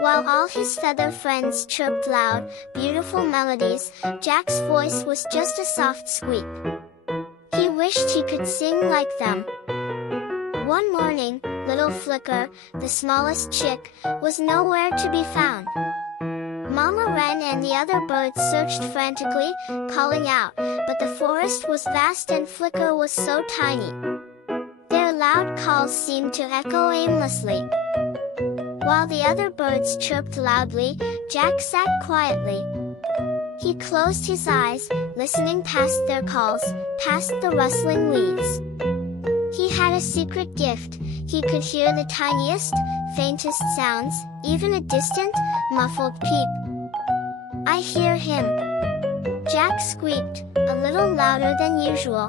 While all his feather friends chirped loud, beautiful melodies, Jack's voice was just a soft squeak. He wished he could sing like them. One morning, little Flicker, the smallest chick, was nowhere to be found. Mama Wren and the other birds searched frantically, calling out, but the forest was vast and Flicker was so tiny. Their loud calls seemed to echo aimlessly. While the other birds chirped loudly, Jack sat quietly. He closed his eyes, listening past their calls, past the rustling leaves. He had a secret gift. He could hear the tiniest, faintest sounds, even a distant, muffled peep. "I hear him!" Jack squeaked, a little louder than usual.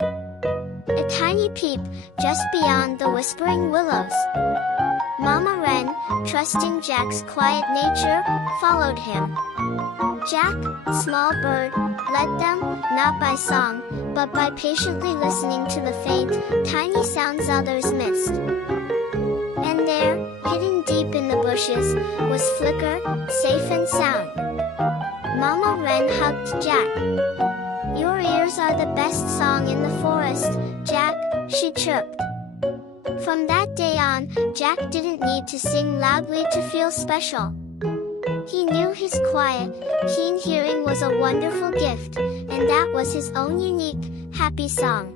A tiny peep, just beyond the whispering willows. Mama Wren, trusting Jack's quiet nature, followed him. Jack, small bird, led them, not by song, but by patiently listening to the faint, tiny sounds others missed. And there, hidden deep in the bushes, was Flicker, safe and sound. Mama Wren hugged Jack. "Your ears are the best song in the forest, Jack," she chirped. From that day on, Jack didn't need to sing loudly to feel special. He knew his quiet, keen hearing was a wonderful gift, and that was his own unique, happy song.